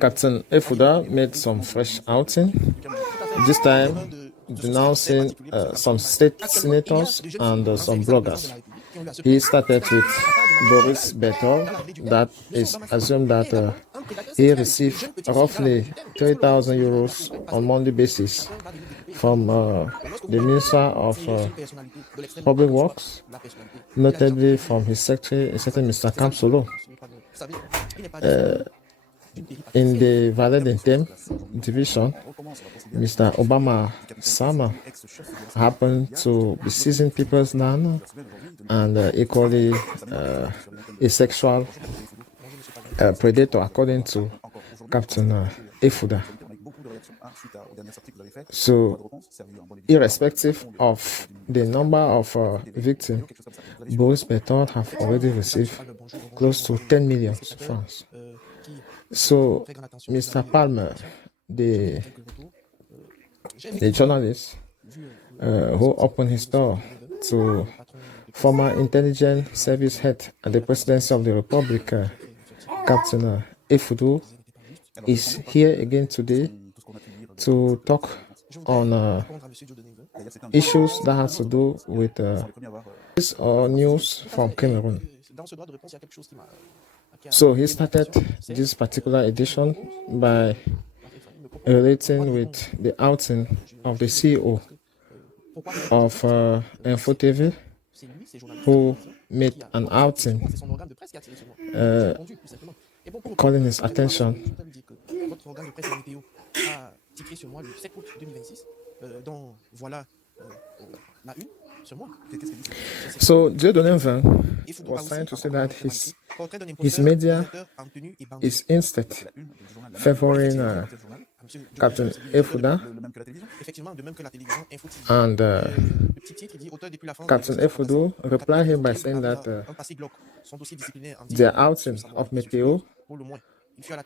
Captain Effoudou made some fresh outing, this time denouncing some state senators and some bloggers. He started with Boris Bertol, that is assumed that he received roughly 3,000 euros on monthly basis from the Minister of Public Works, notably from his secretary, a certain Mr. Kamsolo. In the Valley d'Intem division, Mr. Obama Sama happened to be seizing people's land and equally a sexual predator, according to Captain Effoudou. So, irrespective of the number of victims, Boris Bertol have already received close to 10 million francs. So, Mr. Palmer, the journalist who opened his door to former intelligence service head at the presidency of the Republic, Captain Effoudou, is here again today to talk on issues that has to do with this or news from Cameroon. So he started this particular edition by relating with the outing of the CEO of Info TV, who made an outing calling his attention So Dieudonné was trying to say that his media is instead favoring Captain Effoudou, and Captain Effoudou replied him by saying that the outing of Meteo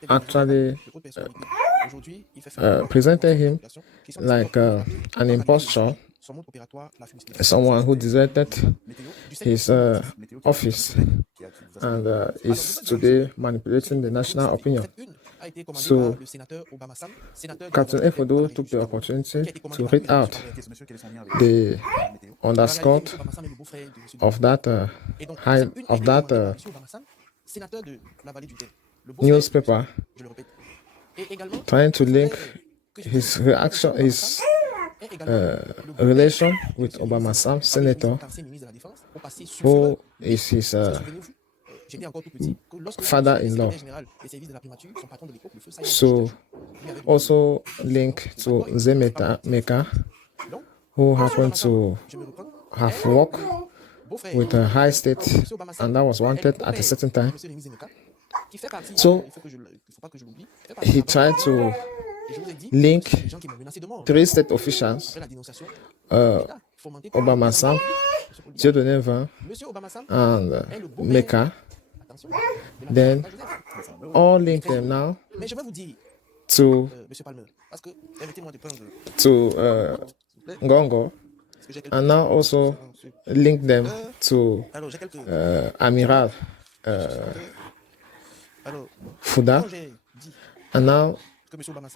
actually presented him like an impostor, someone who deserted his office and is today manipulating the national opinion. So Captain Effoudou took the opportunity to read out the underscore of that newspaper, trying to link his reaction, his relation with Obama Sam, senator, who is his father-in-law. So also link to Zemeka, who happened to have worked with a high state and that was wanted at a certain time. So he tried to link 3 state officials, Obama Sam, Dieudonné and Meka, then all link them now to Ngongo, and now also link them to Amiral Fouda, and now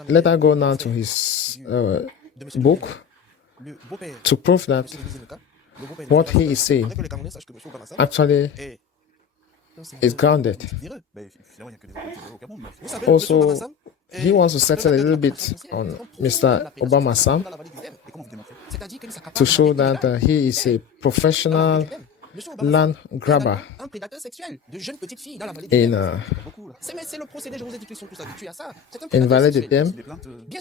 let us go now to his book to prove that what he is saying actually is grounded. Also, he wants to settle a little bit on Mr. Obama Sam to show that he is a professional land grabber in Valley d'Intem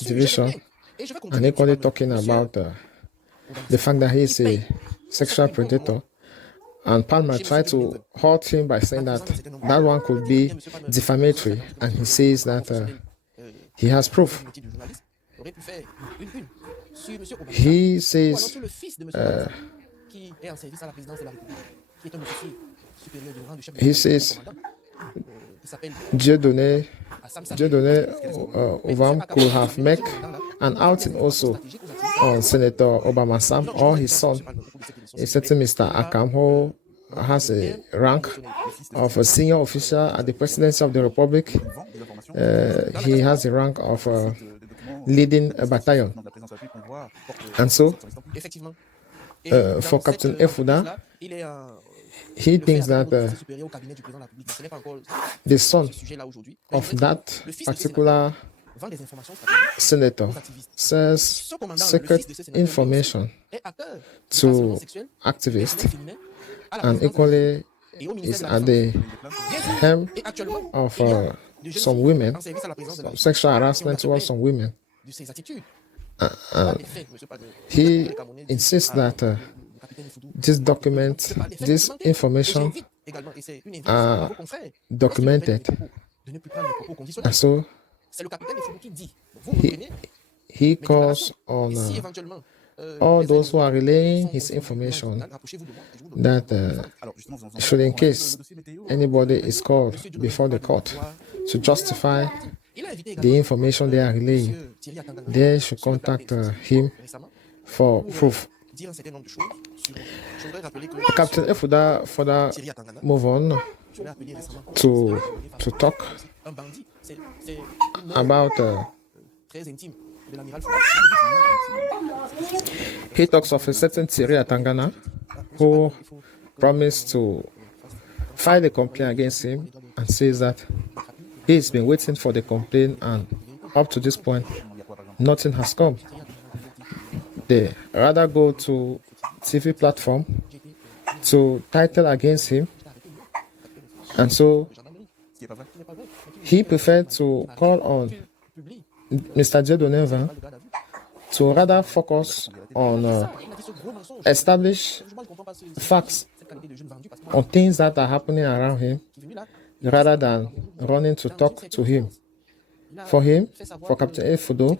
division, and equally talking about the fact that he is a sexual predator. And Palmer tried to halt him by saying that that one could be defamatory, and he says that he has proof. He says Dieudonné Ovam could have made an outing also on Senator Obama Sam or his son, a certain Mr. Akam, who has a rank of a senior official at the presidency of the republic. He has the rank of leading a battalion. And so, for Captain Effoudou, he thinks that the son of that particular senator says secret information to activists and equally is at the helm of some women, some sexual harassment towards some women. He insists that this document, this information are documented. And so he calls on all those who are relaying his information that should, in case anybody is called before the court to justify the information they are relaying, they should contact him for proof. Captain Effoudou further move on to talk about he talks of a certain Thierry Atangana who promised to file a complaint against him and says that he's been waiting for the complaint and up to this point nothing has come. They rather go to TV platform to title against him, and so he preferred to call on Mr. Jedoneva to rather focus on establish facts on things that are happening around him rather than running to talk to him. For him, for Captain Effoudou,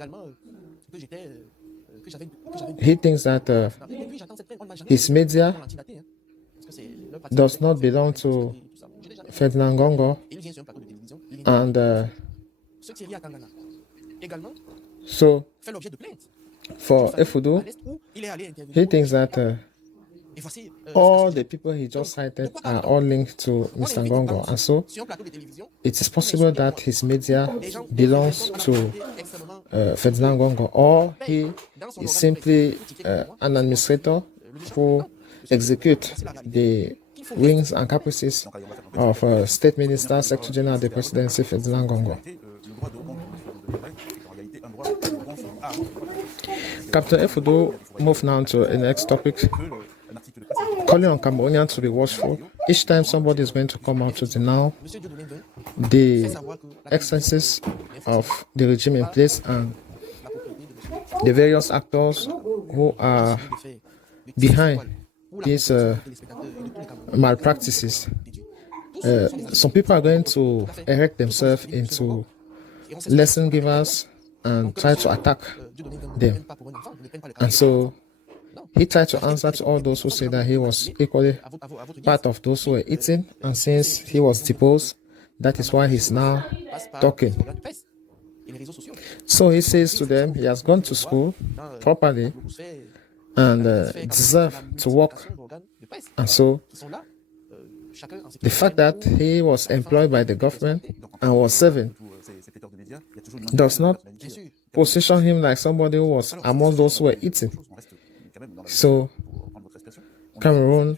he thinks that his media does not belong to Ferdinand Gongo, and so for Effoudou, he thinks that all the people he just cited are all linked to Mr. Gongo, and so it is possible that his media belongs to Ferdinand Gongo, or he is simply an administrator who executes the whims and caprices of State Minister, Secretary General of the Presidency, Ferdinand Gongo. Captain Effoudou move now to the next topic, calling on Cameroonians to be watchful. Each time somebody is going to come out to denounce the excesses of the regime in place and the various actors who are behind these malpractices, some people are going to erect themselves into lesson givers and try to attack them. And so he tried to answer to all those who say that he was equally part of those who were eating, and since he was deposed, that is why he's now talking. So he says to them he has gone to school properly and deserves to work. And so the fact that he was employed by the government and was serving does not position him like somebody who was among those who were eating. So Cameroon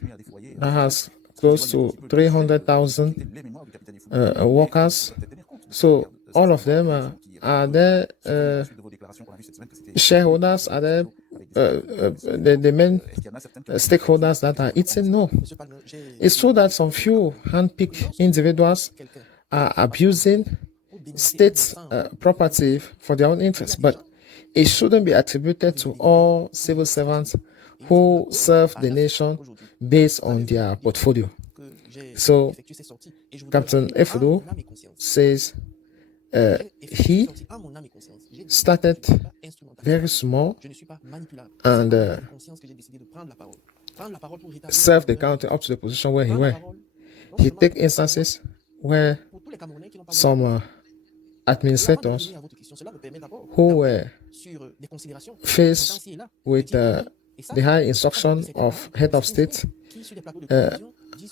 that has close to 300,000 workers. So all of them are there shareholders? Are there the main stakeholders that are eating? No. It's true that some few hand-picked individuals are abusing state property for their own interests, but it shouldn't be attributed to all civil servants who serve the nation based on their portfolio. So Captain Effoudou says he started very small and served the country up to the position where he were. He take instances where some administrators who were faced with the high instruction of head of state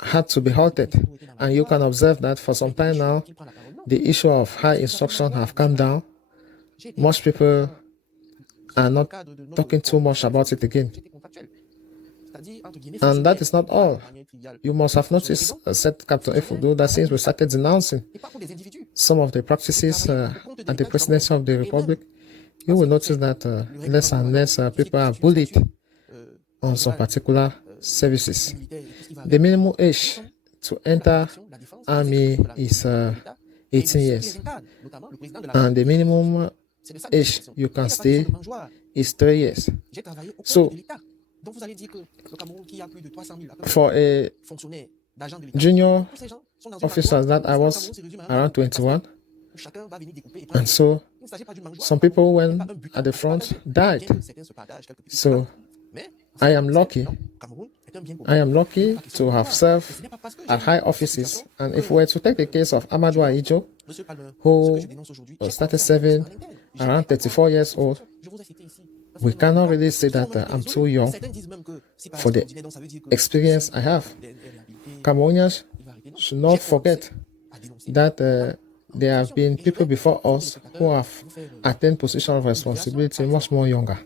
had to be halted. And you can observe that for some time now, the issue of high instruction have come down. Most people are not talking too much about it again. And that is not all. You must have noticed, said Captain Effoudou, that since we started denouncing some of the practices at the presidency of the Republic, you will notice that less and less people are bullied on some particular services. The minimum age to enter army is 18 years. And the minimum age you can stay is 3 years. So, for a junior officer that I was around 21, and so some people when at the front died. So I am lucky to have served at high offices. And if we were to take the case of Amadou Aidjo, who started serving around 34 years old, we cannot really say that I'm too young for the experience I have. Cameroonians should not forget that there have been people before us who have attained position of responsibility much more younger.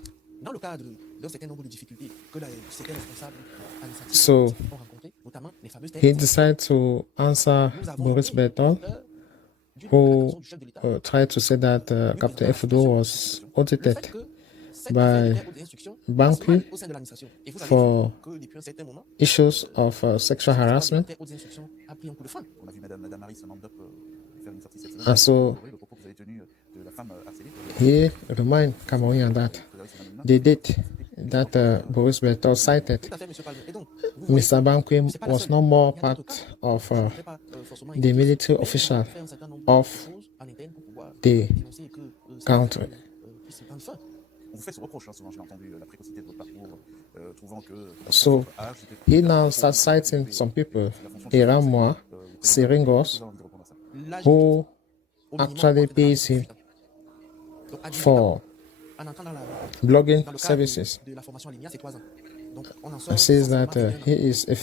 So he decided to answer Boris Bertol, who tried to say that Captain Effoudou was audited by Banqui for issues of sexual harassment. And so he reminded Cameroonians that the date that Boris Bertol cited, Mr. Banqui was no more part of the military official of the country. So he now starts citing some people around moi, Seringos, who actually pays him for blogging services, and says that he is a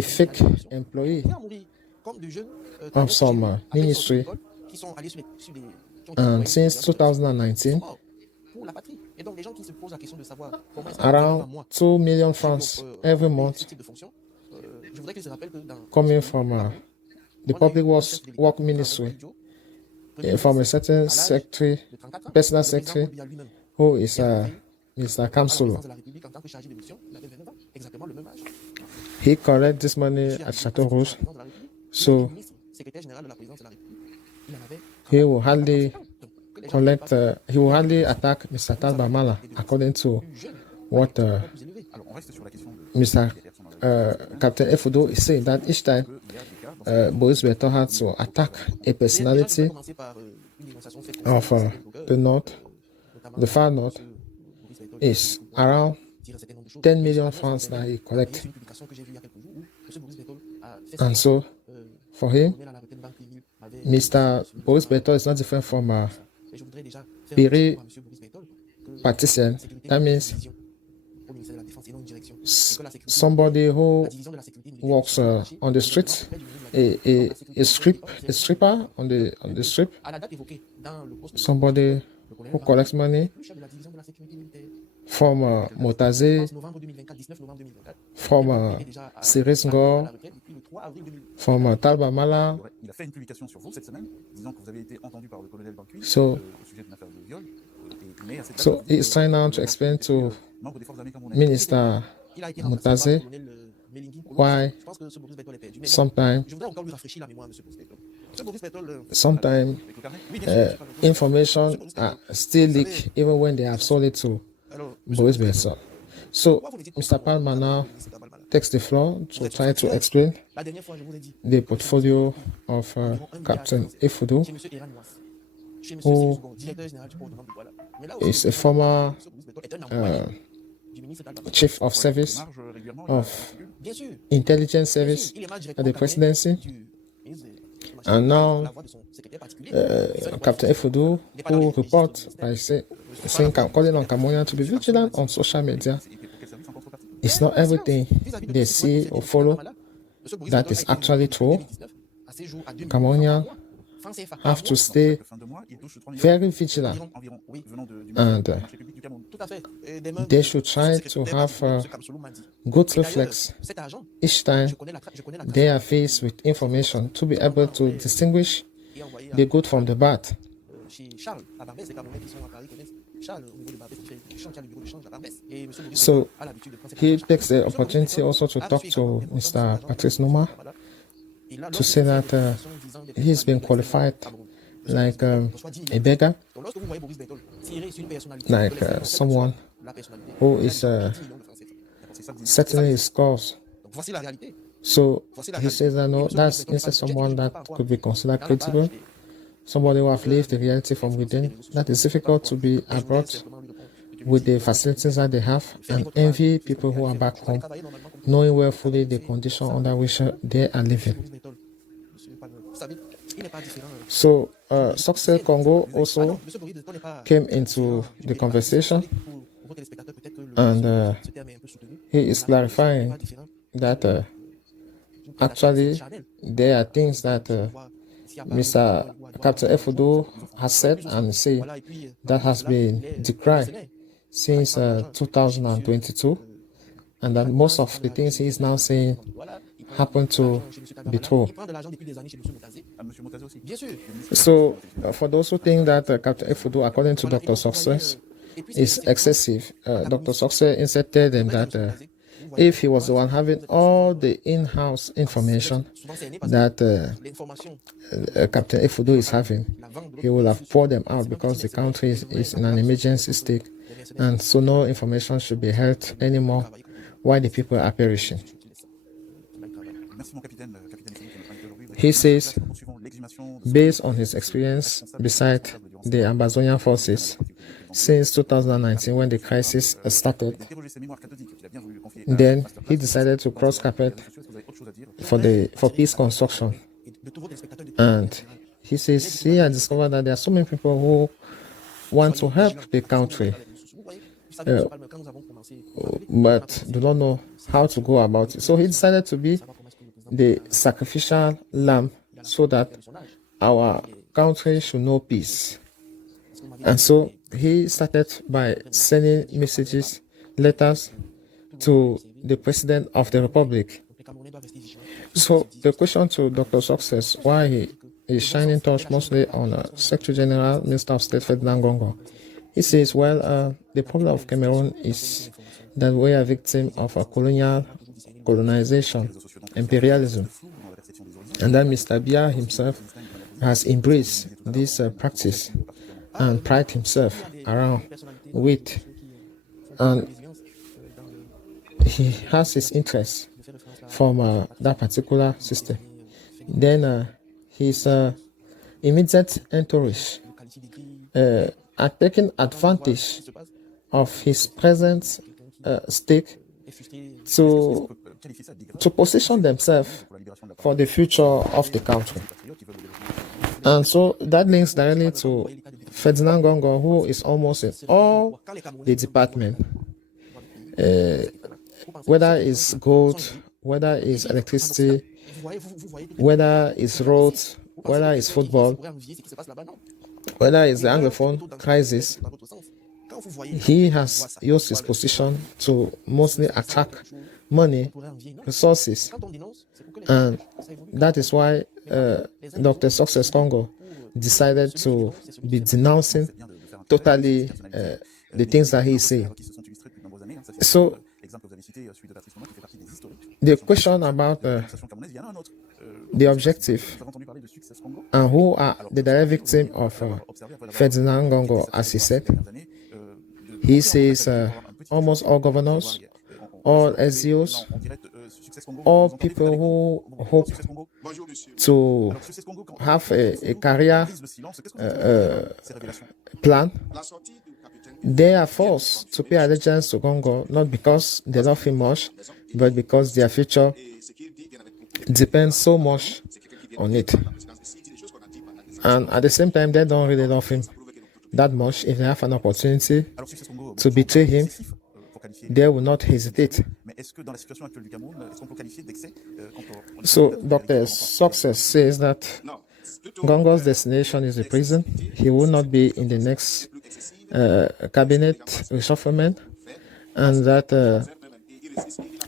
fake employee of some ministry. And since 2019, around 2 million francs every month coming from the Public Work Ministry, from a certain secretary, personal secretary, who is Mr. Kamsolo. He collects this money at Chateau Rouge, so he will hardly attack Mr. Talba Mala, according to what Mr. Captain Effoudou is saying, that each time Boris Bertol had to attack a personality of the north, the far north, is around 10 million francs that he collects. And so, for him, Mr. Boris Bertol is not different from Piri partisan. That means somebody who walks on the street, a stripper on the strip, somebody who collects money from Motaze, from Cyrus Ngor, from Talba Mala. So he's trying now to explain to Minister Motaze why sometimes information are still leaked even when they have sold it to Boris Bertol. So Mr. Palma now takes the floor to try to explain the portfolio of Captain Effoudou, who is a former chief of service of intelligence service at the presidency, and now Captain Effoudou, who reports by saying, calling on Cameroonians to be vigilant on social media. It's not everything they see or follow that is actually true, Cameroonians have to stay very vigilant, and they should try to have good reflex each time they are faced with information to be able to distinguish the good from the bad. So he takes the opportunity also to talk to Mr. Patrice Nouma to say that he's been qualified like a beggar, like someone who is settling his scores. So he says that no, that's instead someone that could be considered credible, somebody who have lived the reality from within. That is difficult to be abroad with the facilities that they have, and envy people who are back home, knowing well fully the condition under which they are living. So Success Congo also came into the conversation, and he is clarifying that actually there are things that Mr. Capitaine Effoudou has said and say that has been decried since 2022, and that most of the things he is now saying happen to be true. So for those who think that Capitaine Effoudou, according to Dr. Success, is excessive, Dr. Success instead told them that if he was the one having all the in-house information that Capitaine Effoudou is having, he will have poured them out because the country is in an emergency state, and so no information should be held anymore while the people are perishing. He says, based on his experience beside the Amazonian forces since 2019 when the crisis started, then he decided to cross carpet for peace construction. And he says he has discovered that there are so many people who want to help the country, but do not know how to go about it. So he decided to be the sacrificial lamb so that our country should know peace. And so he started by sending messages, letters to the President of the Republic. So the question to Dr. Success, why he is shining torch mostly on Secretary General, Minister of State Ferdinand Gongo. He says, well, the problem of Cameroon is that we are victim of a colonization, imperialism, and that Mr. Biya himself has embraced this practice and pride himself around with, and he has his interest from that particular system. Then his immediate entourage are taking advantage of his present stake to position themselves for the future of the country. And so that links directly to Ferdinand Gongo, who is almost in all the departments, whether it's gold, whether it's electricity, whether it's roads, whether it's football, whether it's the Anglophone crisis. He has used his position to mostly attract money, resources, and that is why Dr. Success Congo decided to be denouncing totally the things that he is saying. So the question about the objective and who are the direct victim of Ferdinand Gongo, as he said, he says almost all governors, all SEOs, all people who hope to have a career plan, they are forced to pay allegiance to Gongo, not because they love him much, but because their future depends so much on it. And at the same time, they don't really love him that much. If they have an opportunity to betray him, they will not hesitate So Dr. Success says that Gongo's destination is the prison. He will not be in the next cabinet reshufflement, and that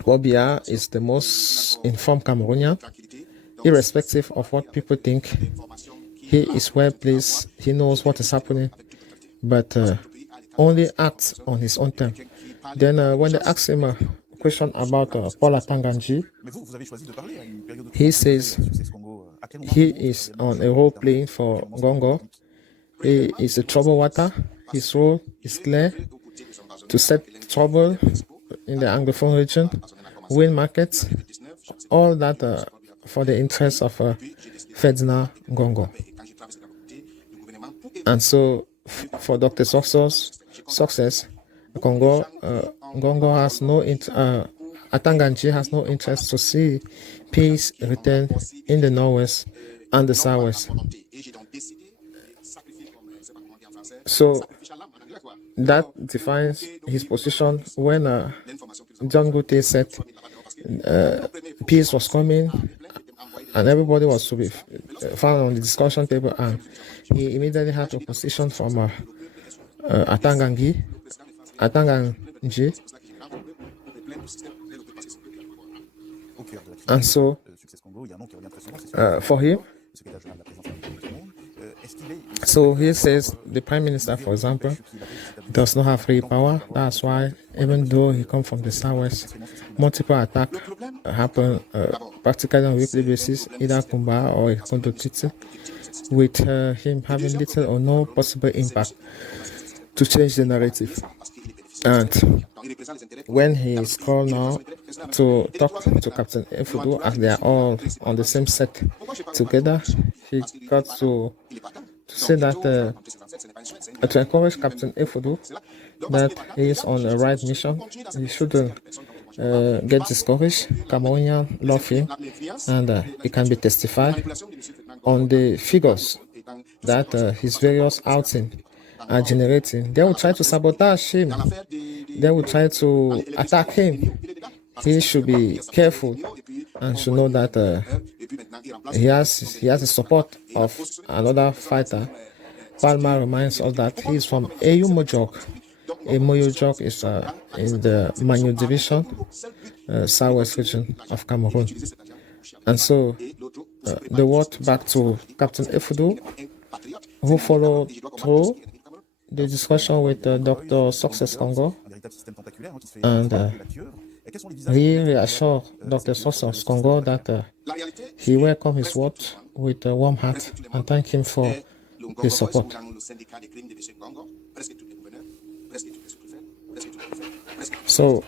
Wobia is the most informed Cameroonian, irrespective of what people think. He is well placed. He knows what is happening, but only acts on his own time. Then when they ask him a question about Paul Atanganji, he says he is on a role playing for Gongo. He is a trouble water. His role is clear: to set trouble in the Anglophone region, win markets, all that for the interests of Ferdinand Gongo. And so, for Dr. Success, Gongo has no Atanganji has no interest to see peace return in the Northwest and the Southwest. So that defines his position when John Gute said peace was coming and everybody was to be found on the discussion table, and he immediately had opposition from Atanganji. And so for him, so he says the Prime Minister, for example, does not have free power. That's why, even though he comes from the Southwest, multiple attacks happen practically on a weekly basis, either Kumba or Kondo Titi, with him having little or no possible impact to change the narrative. And when he is called now to talk to Captain Effoudou, as they are all on the same set together, he got to say that to encourage Captain Effoudou that he is on the right mission. He shouldn't get discouraged. Cameroonians love him, and it can be testified on the figures that his various outings are generating. They will try to sabotage him. They will try to attack him. He should be careful and should know that he has the support of another fighter. Palma reminds us that he is from AU Mojok. Mojok is in the Manu division, southwest region of Cameroon. And so the word back to Captain Effoudou, who followed through the discussion with Dr. Success Congo, and he reassured Dr. Success Congo that he welcomed his word with a warm heart and thanked him for his support. So,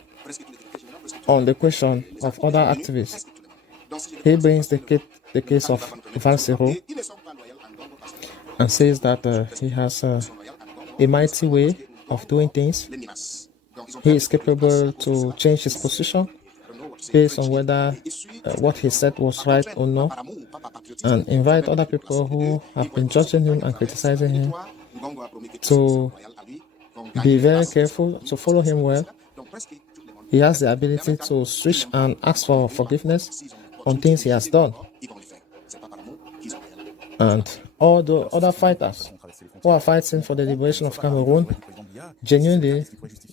on the question of other activists, he brings the case of Valsero and says that he has a mighty way of doing things. He is capable to change his position based on whether what he said was right or no, and invite other people who have been judging him and criticizing him to be very careful, to follow him well. He has the ability to switch and ask for forgiveness on things he has done. And all the other fighters who are fighting for the liberation of Cameroon, genuinely,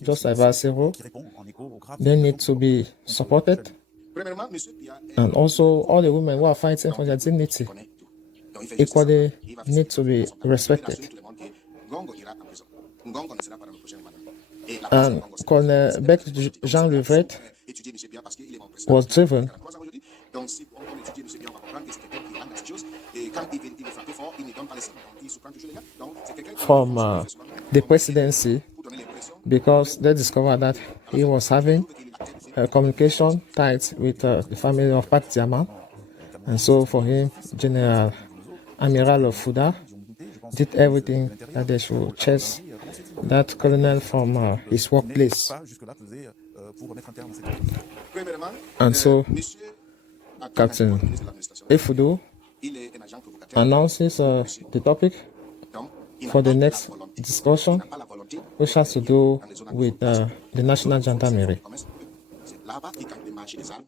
just like Valsero, they need to be supported. And also all the women who are fighting for their dignity equally need to be respected. And Colonel Beck Jean Levret was driven from the presidency because they discovered that he was having communication ties with the family of Pat Diamant. And so for him, General Amiral Fuda did everything that they should chase that colonel from his workplace. And so Captain Effoudou announces the topic for the next discussion, which has to do with the National Gendarmerie. lava et quand le marché des armes